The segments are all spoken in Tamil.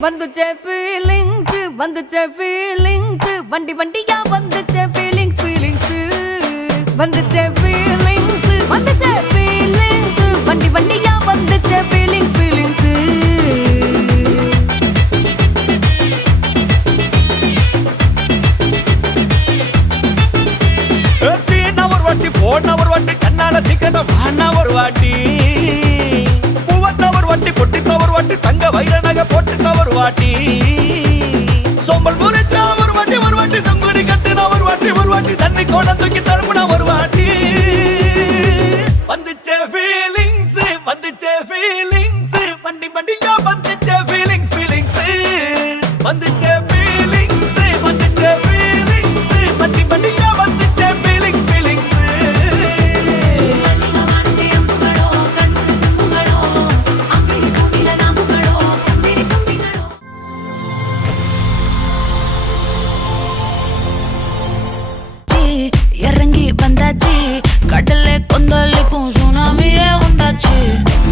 வந்துச்சே ஃபீலிங்ஸ் வந்துச்சே ஃபீலிங்ஸ் வண்டி வண்டியா வந்துச்சே ஃபீலிங்ஸ் ஃபீலிங்ஸ் வந்துச்சே ஃபீலிங்ஸ் வந்துச்சே ஃபீலிங்ஸ் வண்டி வண்டியா வந்துச்சே ஃபீலிங்ஸ் ஃபீலிங்ஸ் போன ஒரு வாட்டி கண்ணால சீக்கிரமா வாண்ணா ஒரு வாட்டி பூவட்ட ஒரு வாட்டி பொட்டிட்ட ஒரு வாட்டி தங்க வைர நகை போட்டுட்ட ஒரு வாட்டி சோம்பல் முறிச்சா ஒரு வாட்டி சங்குடி கட்டின ஒரு வாட்டி தண்ணி கோட தூக்கி தழுப்புனா ஒரு வாட்டி வந்துச்சே ஃபீலிங்ஸ் வண்டி வண்டியா வந்துச்சே ஃபீலிங்ஸ் ஃபீலிங்ஸ் வந்துச்சே ஃபீலிங்ஸ் வண்டி வண்டியா வந்துச்சே ஃபீலிங்ஸ் ஃபீலிங்ஸ் இறங்கி வந்தாச்சு கடலை கொந்தளிக்கும் சுனாமியே உண்டாச்சு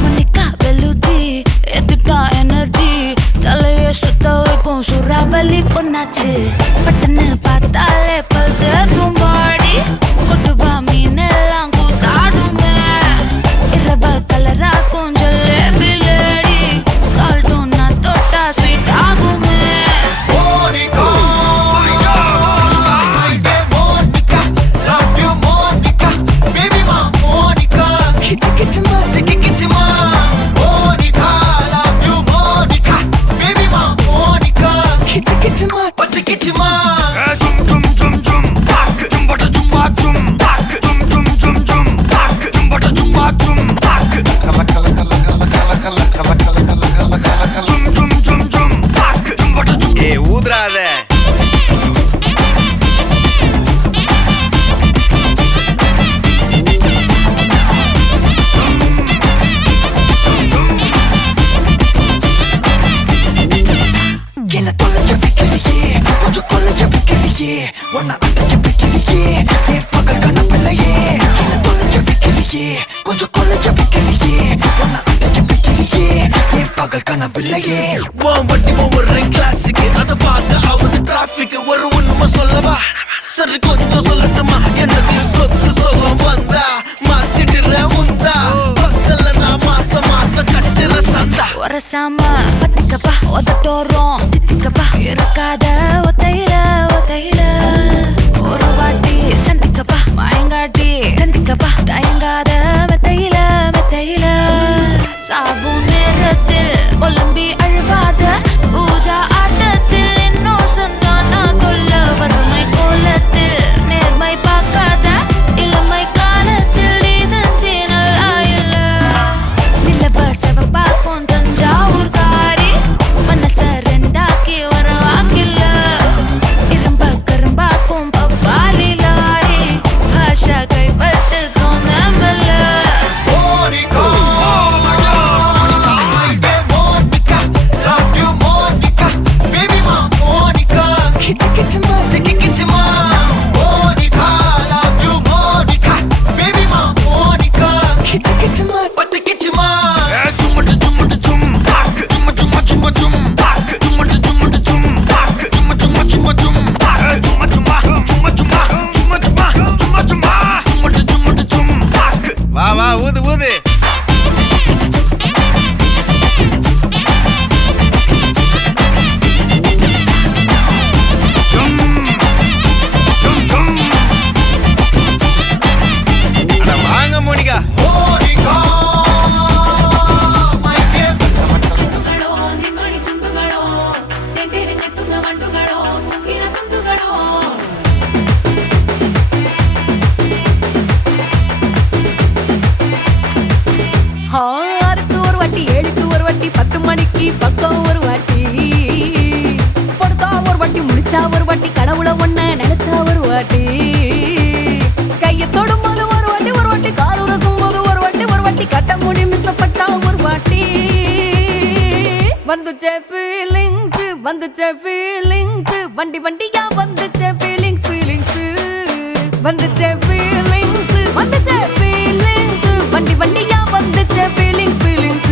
மணிக்கா வெளுச்சி எதுட்டா எனர்ஜி தலையை சுத்த வைக்கும் சுறாவலி பொண்ணாச்சு பட்டன்னு பார்த்தாலே பல்ஸ் தும்பாடி கொட்டுபா மீனெல்லாம் கூத்தாடுமே இரவ கலராக்கும் ஜல்லேபி லேடி சால்ட்டும் நான் தொட்டா ஸ்வீட் ஆகுமே கொஞ்சம் கொள்ளைய வைக்கிறியே உன்னை அடைய வைக்கிறியே என் பகல் கனவில்லையே வண்டி ஒவ்வொரு கிளாஸுக்கு அதை பார்க்க ஆகுது டிராபிக் ஒரு உண்மை சொல்லவா சரி கொஞ்சம் சொல்லட்டுமா என்னது சொத்து சோகம் வந்தா மாத்திடுற உந்தா பக்கத்துல நான் மாசம் கட்டுற சந்தா ஒரசாம பத்திக்கப்பா ஒதட்டோரம் தித்திக்கப்பா இருக்காத ஒத்தையில ஒரு வாட்டி சந்திக்கப்பா மாயங்காட்டி கண்டிக்கப்பா தயங்காத மெத்தையில சாபு நேரத்தில் ஒலம்பி அழுவாத பூஜா ஆட்டத்தில் இன்னும் சொன்னானா தொல்ல வறுமை கோலத்தில் நேர்மை பார்க்காத இளமை காலத்தில் டீசன்சி நல்லா இல்ல நிலவ செவப்பாக்கும் தஞ்சாவூர் காரி மனச ரெண்டாக்கி வர வாக்கில்ல இரும்ப கரும்பாக்கும் பப்பாலி லாரி பாஷா கைப்பட்டுக்கும் நம்பல வா ஊது ஊது வாங்க மோனிகா ஆறுக்கு ஒரு வாட்டி ஏழுக்கு ஒரு வாட்டி 10 மணிக்கு பக்கம் ஒரு வாட்டி படுத்தா ஒரு வாட்டி முடிச்சா ஒரு வாட்டி கடவுளை ஒன்ன நினைச்சா ஒரு வாட்டி கையை தொடும்போது ஒரு வாட்டி கால் உரசும் போது ஒரு வாட்டி கட்ட முடி மிசப்பட்டா ஒரு வாட்டி வந்துச்சே ஃபீலிங்ஸ் வண்டி வண்டியா வந்துச்சே ஃபீலிங்ஸ் ஃபீலிங்ஸ் வந்துச்சே ஃபீலிங்ஸ் வண்டி வண்டியா வந்துச்சே ஃபீலிங்ஸ் ஃபீலிங்ஸ்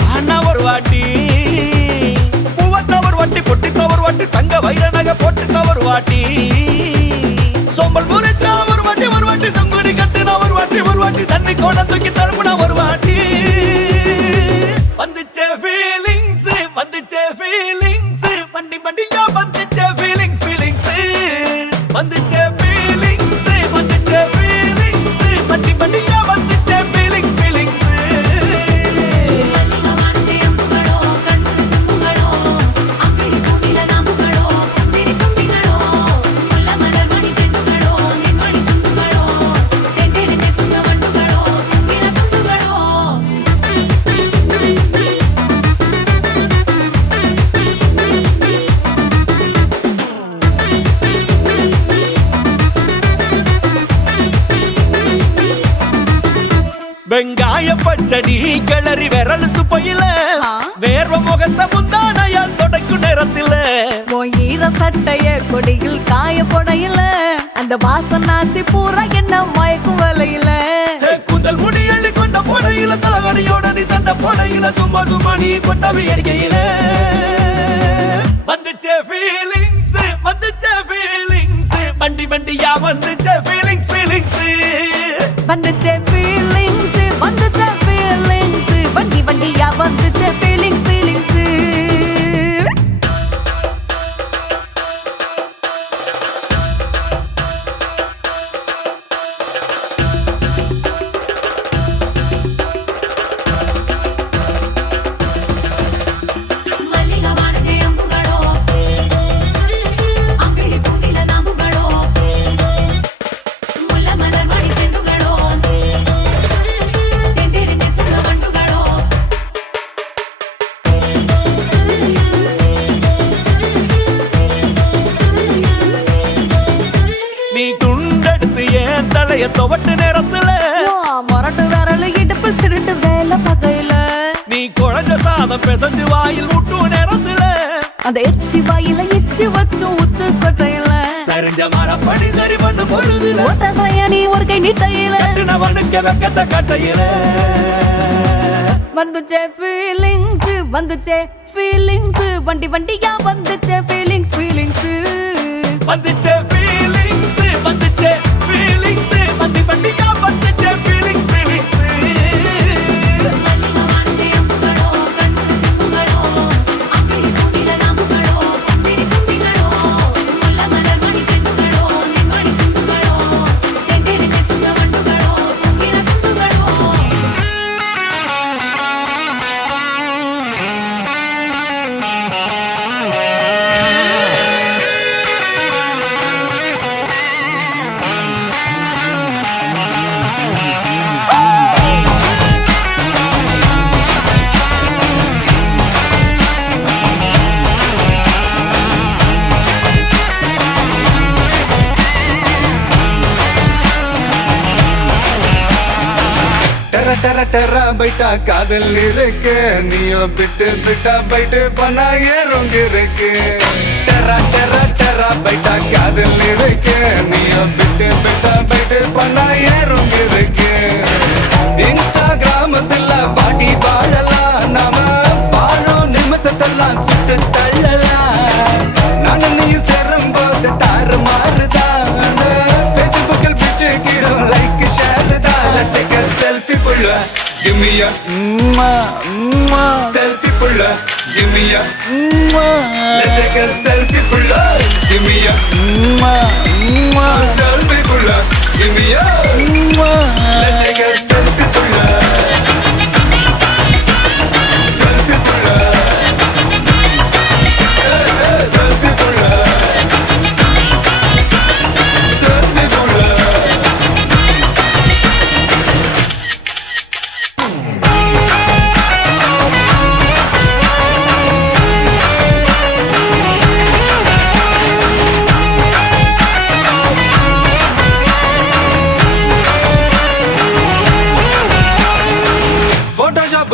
வாண்ணா ஒரு வாட்டி பூவத்த ஒரு வாட்டி பொட்டித்த ஒரு வாட்டி தங்க வைர நகை போட்டுட்ட ஒரு வாட்டி சோம்பல் முறைச்சா ஒரு வாட்டி சங்குடி கட்டுனா ஒரு வாட்டி தண்ணி கோட தூக்கி தழுப்புனா ஒரு வாட்டி வந்துச்சே ஃபீலிங்ஸ் வண்டி வண்டியா வந்துச்சே ஃபீலிங்ஸ் வந்துச்சே ஃபீலிங்ஸ் வண்டி வண்டியா வந்துச்சே ஃபீலிங்ஸ் வெங்காய பச்சடி கிளறி விரல் சுப்பையில வேர்வ முகத்த முந்தானையால் தொடக்கும் நேரத்தில ஈர சட்டைய கொடியில் காய போடையில அந்த வாசனாசி பூரா என்ன மயக்கும் வலையில கூந்தல் முடி அள்ளி கொண்ட போடையில தலவடியோட நீ சண்டை போடையில சும்மா நீ கொண்டவி அடிக்கையில வந்துச்சே ஃபீலிங்ஸ் வண்டி வண்டியா வந்துச்சே ஃபீலிங்ஸ் வந்துச்சே ஃபீலிங்ஸ் வண்டி வண்டியா வந்துச்சே ஃபீலிங்ஸ் நீ துண்டெடுத்து ஏன் தலைய துவட்டு நேரத்துல மொரட்டு விரல் இடுப்பில் திருட்டு வேலை பகையில நீ குழஞ்ச சாதம் பிசைஞ்சு வாயில் விட்டும் நேரத்துல அந்த எச்சி வாயில எச்சி வச்சும் உச்சு கொட்டையில சரிஞ்ச மரப்படி சரி பண்ணு பொழுதுல ஒத்த சயனி ஒரு கை நீட்டையில கட்டுனவனுக்கு வெக்கத்த கட்டையில வந்துச்சே ஃபீலிங்ஸ் வண்டி வண்டியா வந்துச்சே ஃபீலிங்ஸ் வந்துச்சே ஃபீலிங்ஸ் வண்டி வண்டியா வந்துச்சே ஃபீலிங்ஸ் டெரா பைட்டா காதல் இருக்கு நீயோ பிட்டா பைட்டு பண்ணா ஏறுங்க இருக்கு டெரா பைட்டா காதல் இருக்கு நீயோ பிட்டா பைட்டு பண்ணா ஏறுங்க இருக்கு இன்ஸ்டாகிராமத்துல வாடி வாழலாம் நாம வாழும் நிமிஷத்தெல்லாம் சுட்டு தள்ளலாம் நானும் நீ சேரும் போது தாறு மாறுதான் ஃபேஸ்புக்கில் பிச்சு கீழும் லைக் ஷேர் தான் Let's take a selfie pulla, give me a selfie pulla, give me a Let's take a selfie pulla, give me a selfie pulla, give me a Let's take a selfie pulla, selfie pulla, selfie pulla, selfie pulla.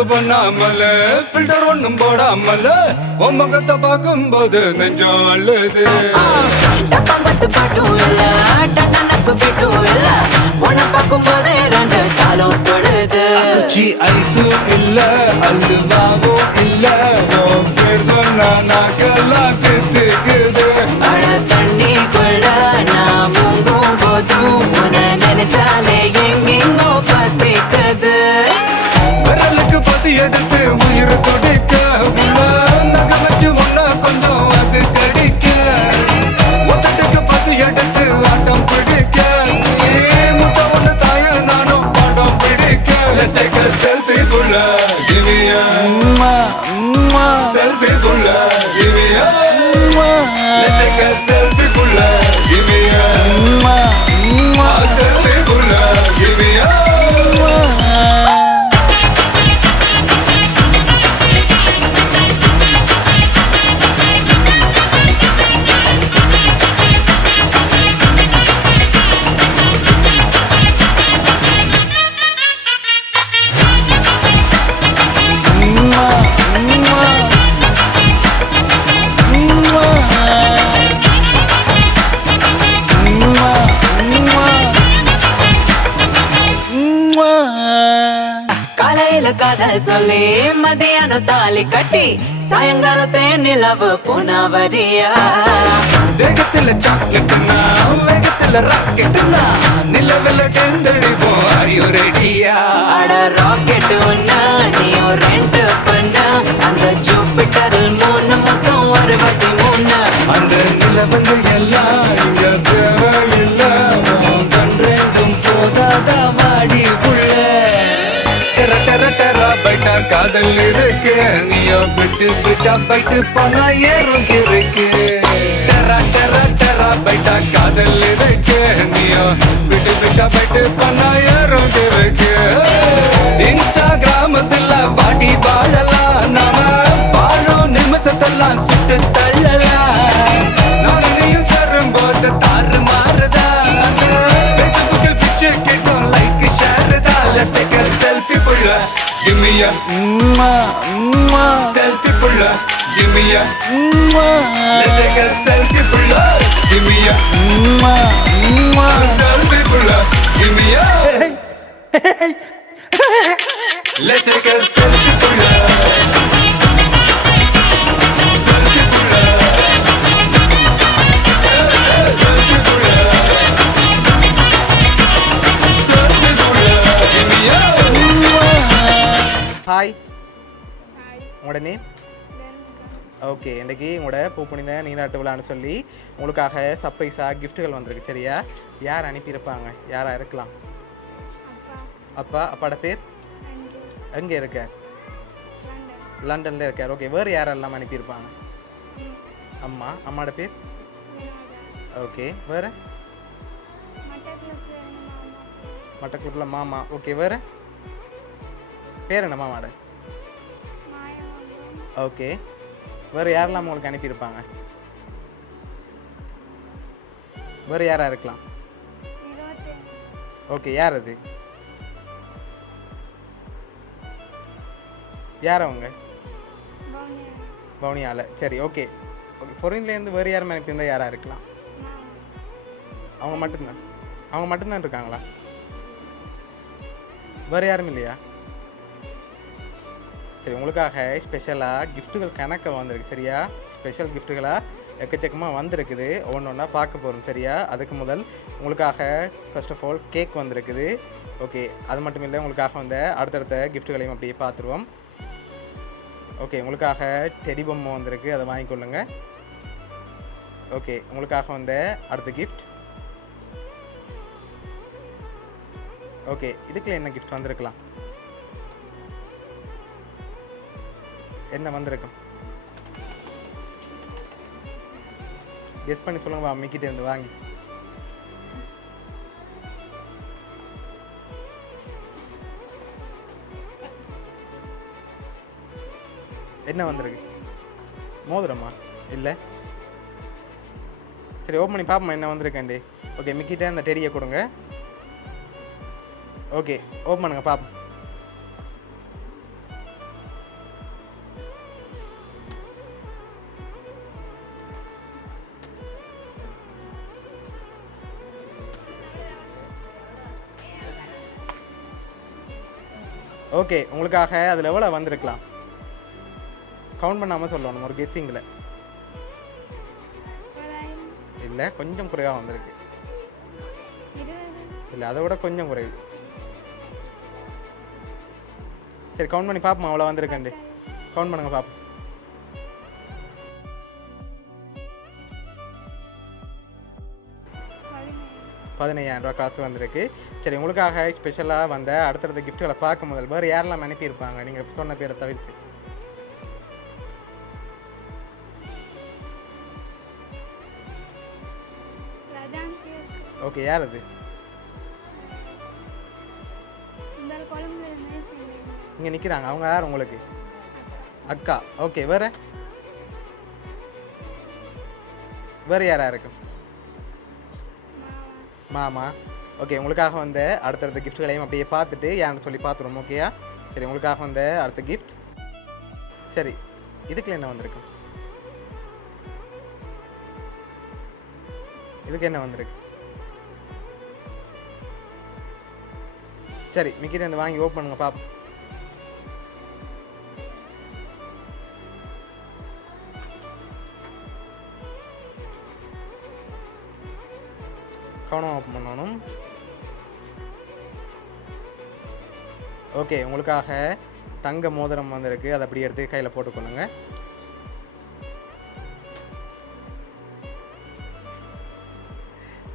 பண்ணாமல ஃபில்டர் ஒண்ணும் போடாமல உன் முகத்தை பார்க்கும்போது நெஞ்சம் அழுது ஐஸும் இல்ல அல்வாவும் இல்ல உன் பேர் சொன்னா நாக்கெல்லாம் தித்துக்குது. அட தண்ணிக்குள்ள நான் மூங்கும் போதும் உன்னை நினைச்சாலே எங்கெங்கோ பத்திக்குது. விரலுக்கு பசி எடுத்து உயிர் துடிக்க உள்ள நகை வச்சு உன்ன கொஞ்சம் அது கடிக்க. ஒத்தட்டுக்கு பசி எடுத்து ஆட்டம் பிடிக்க முத்த ஒண்ணு தாய நானும் பாடம் பிடிக்க. Let's take a selfie புள்ள give me a selfie புள்ள give me a. Let's take a selfie புள்ள give me a selfie புள்ள give me a. காலையில காதல் சொல்லி மதியானம் தாலி கட்டி சாயங்காலத்தே நிலவு புனவரியா. தேகத்துல சாக்லேட்னா வேகத்துல ராக்கெட்னா நிலவில் டெண்டடிப்போம். Are you ready-யா? அட ராக்கெட் ஒன்னா நீயும் ரெண்டு பண்ணா அந்த ஜூபிட்டரில் 3 மொத்தம் 63. அந்த நிலவங்க எல்லாம் இங்க தேவையில்ல. உன் கண் ரெண்டும் போதாதா வாடி புள்ள. டெர டெர டெரா பைட்டா காதல் இருக்கு. நீயோ விட்டு விட்டா பைட்டு போனா ஏறும் இருக்கு. டெரா டெரா டெரா பைட்டா காதல் இருக்கு. நீயோ விட்டு விட்டா பைட்டு போனா ஏறும் இருக்கு. இன்ஸ்டாகிராமத்துல வாடி வாழலாம் நாம வாழும் நிமிஷத்தெல்லாம் சுட்டு தள்ளலாம். நானும் நீயும் சேரும் போது தாறு மாறுதா. ஃபேஸ்புக்கில் பிக்சர் கேட்கும் லைக் ஷேர் தான். Let's take a selfie புள்ள give me a selfie புள்ள give me a. Let's take a selfie புள்ள give me a selfie புள்ள give me a. Let's take a selfie புள்ள selfie புள்ள selfie புள்ள selfie புள்ள give me a. ஹாய், உங்களோட நேம்? ஓகே, இன்றைக்கி உங்களோட பூப்புனித நீராட்டு விழான்னு சொல்லி உங்களுக்காக சர்ப்ரைஸாக கிஃப்ட்டுகள் வந்திருக்கு. சரியா? யார் அனுப்பியிருப்பாங்க? யாராக இருக்கலாம்? அப்பா. அப்பாவோட பேர்? எங்கே இருக்கார்? லண்டனில் இருக்கார். ஓகே, வேறு யாரெல்லாம் அனுப்பியிருப்பாங்க? அம்மா. அம்மாவோட பேர்? ஓகே, வேறு? மட்டக்குளத்தில் மாமா. ஓகே, வேறு? பேர் என்ன மாமாவோட? ஓகே, வேறு யாரெல்லாம் உங்களுக்கு அனுப்பியிருப்பாங்க? வேறு யாராக இருக்கலாம்? ஓகே, யார் அது? யார் அவங்க? பவுனியால. சரி, ஓகே. ஓகே, ஃபாரின்லேருந்து வேறு யாரும் அனுப்பியிருந்தால் யாராக இருக்கலாம்? அவங்க மட்டும்தான் இருக்காங்களா? வேறு யாரும் இல்லையா? சரி, உங்களுக்காக ஸ்பெஷலாக கிஃப்ட்டுகள் கணக்க வந்திருக்கு. சரியா? ஸ்பெஷல் கிஃப்ட்டுகளாக எக்கச்சக்கமாக வந்திருக்குது. ஒன்று ஒன்றா பார்க்க போகிறோம். சரியா? அதுக்கு முதல் உங்களுக்காக ஃபர்ஸ்ட் ஆஃப் ஆல் கேக் வந்திருக்குது. ஓகே, அது மட்டும் இல்லை, உங்களுக்காக வந்த அடுத்தடுத்த கிஃப்ட்டுகளையும் அப்படியே பார்த்துருவோம். ஓகே, உங்களுக்காக டெடி பொம்மை வந்திருக்கு, அதை வாங்கிக்கொள்ளுங்க. ஓகே, உங்களுக்காக வந்த அடுத்த கிஃப்ட். ஓகே, இதுக்குள்ள என்ன கிஃப்ட் வந்திருக்கலாம்? என்ன வந்திருக்கும்? கெஸ் பண்ணி சொல்லுங்க. மிக்கிட்டே இருந்து வாங்கி. என்ன வந்திருக்கு? மோதிரமா? இல்லை. சரி, ஓப்பன் பண்ணி பார்ப்போம் என்ன வந்திருக்கேன்டி. ஓகே, மிக்கிட்டே அந்த டெடியை கொடுங்க. ஓகே, ஓப்பன் பண்ணுங்க பார்ப்போம். ஓகே உங்களுக்காக அதில் எவ்வளோ வந்திருக்கலாம் கவுண்ட் பண்ணாமல் சொல்லணும் ஒரு கெஸ்ஸிங்கில் இல்லை கொஞ்சம் குறைவாக வந்திருக்கு இல்லை அதை விட கொஞ்சம் குறைவு சரி கவுண்ட் பண்ணி பார்ப்போம் அவ்வளோ வந்திருக்கேன் கவுண்ட் பண்ணுங்க பார்ப்போம் 15,000 ரூபா காசு வந்திருக்கு சரி உங்களுக்காக ஸ்பெஷலாக வந்த அடுத்தடுத்த கிஃப்ட்டுகளை பார்க்க முதல் வேறு யாரெல்லாம் அனுப்பியிருப்பாங்க நீங்கள் சொன்ன பேரை தவிர்த்து ஓகே யார் அது இங்கே நிற்கிறாங்க அவங்க யார் உங்களுக்கு அக்கா ஓகே வேறு யாரா இருக்கு மாமா ஓகே உங்களுக்காக வந்த அடுத்தடுத்த கிஃப்ட்களையும் அப்படியே பார்த்துட்டு யாருன்னு சொல்லி பார்த்துருவோம் ஓகேயா சரி உங்களுக்காக வந்த அடுத்த கிஃப்ட் சரி இதுக்குள்ள என்ன வந்திருக்கு இதுக்கு என்ன வந்திருக்கு சரி மிக்கிட்ட இருந்து வாங்கி ஓப்பன் பண்ணுங்க பாப்போம் கவனம் ஓப்பன் பண்ணணும் ஓகே உங்களுக்காக தங்க மோதிரம் வந்திருக்கு அதை அப்படி எடுத்து கையில் போட்டுக்கொள்ளுங்க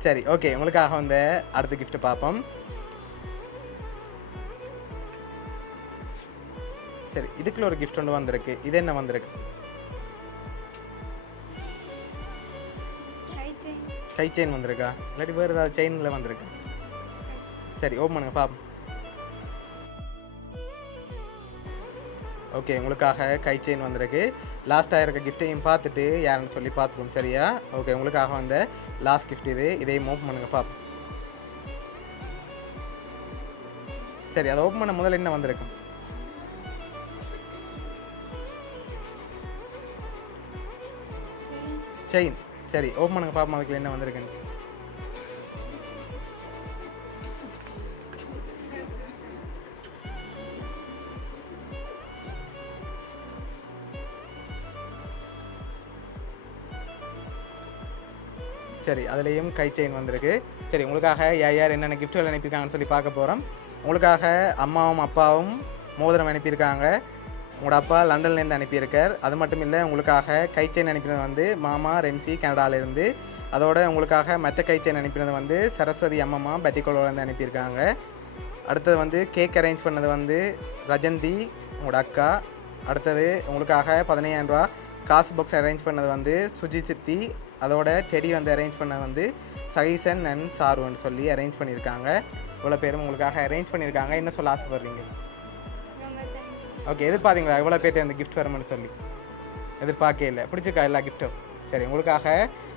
சரி ஓகே உங்களுக்காக வந்து அடுத்த கிஃப்ட் பார்ப்போம் சரி இதுக்குள்ள ஒரு கிஃப்ட் ஒன்று வந்திருக்கு இது என்ன வந்திருக்கு கை செயின் வந்திருக்கா இல்லாட்டி வேறு ஏதாவது செயினில் வந்திருக்கு சரி ஓப்பன் பண்ணுங்க பாப்போம் ஓகே உங்களுக்காக கை செயின் வந்திருக்கு லாஸ்ட்டாக இருக்க கிஃப்ட்டையும் பார்த்துட்டு யாருன்னு சொல்லி பார்த்துருவோம் சரியா ஓகே உங்களுக்காக வந்த லாஸ்ட் கிஃப்ட் இதையும் ஓப்பன் பண்ணுங்க பாப்போம் சரி அதை ஓப்பன் பண்ண முதல்ல என்ன வந்திருக்கு செயின் சரி ஓப்பன் பண்ணுங்க பாப்போம் அதுக்குள்ள என்ன வந்திருக்குன்னு சரி அதுலேயும் கை செயின் வந்திருக்கு சரி உங்களுக்காக யார் என்னென்ன கிஃப்ட்கள் அனுப்பியிருக்காங்கன்னு சொல்லி பார்க்க போகிறோம் உங்களுக்காக அம்மாவும் அப்பாவும் மோதிரம் அனுப்பியிருக்காங்க உங்களோட அப்பா லண்டன்லேருந்து அனுப்பியிருக்கார் அது மட்டும் இல்லை உங்களுக்காக கை செயின் அனுப்பினது வந்து மாமா ரெம்சி கனடாவிலேருந்து அதோட உங்களுக்காக மற்ற கை செயின் அனுப்பினது வந்து சரஸ்வதி அம்மம்மா பட்டிக்கோலேருந்து அனுப்பியிருக்காங்க அடுத்தது வந்து கேக் அரேஞ்ச் பண்ணது வந்து ரஜந்தி உங்களோட அக்கா அடுத்தது உங்களுக்காக 15,000 ரூபா காசு பாக்ஸ் அரேஞ்ச் பண்ணது வந்து சுஜி சித்தி அதோட டெடி வந்து அரேஞ்ச் பண்ணது வந்து சகிசன் அண்ட் சாருன்னு சொல்லி அரேஞ்ச் பண்ணியிருக்காங்க இவ்வளோ பேரும் உங்களுக்காக அரேஞ்ச் பண்ணியிருக்காங்க என்ன சொல்ல ஆசைப்படுறீங்க ஓகே எதிர்பார்த்தீங்களா எவ்வளோ பேர்ட்டு அந்த கிஃப்ட் வரும்னு சொல்லி எதிர்பார்க்கே இல்லை பிடிச்சிருக்கா எல்லா கிஃப்ட்டும் சரி உங்களுக்காக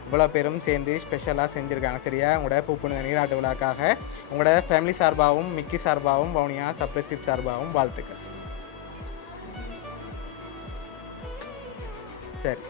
இவ்வளோ பேரும் சேர்ந்து ஸ்பெஷலாக செஞ்சுருக்காங்க சரியா உங்களோட பூப்புனித நீராட்டு விழாக்காக உங்களோட ஃபேமிலி சார்பாகவும் மிக்கி சார்பாகவும் வவுனியா சர்ப்ரைஸ் கிஃப்ட் சார்பாகவும் வாழ்த்துக்கள் சரி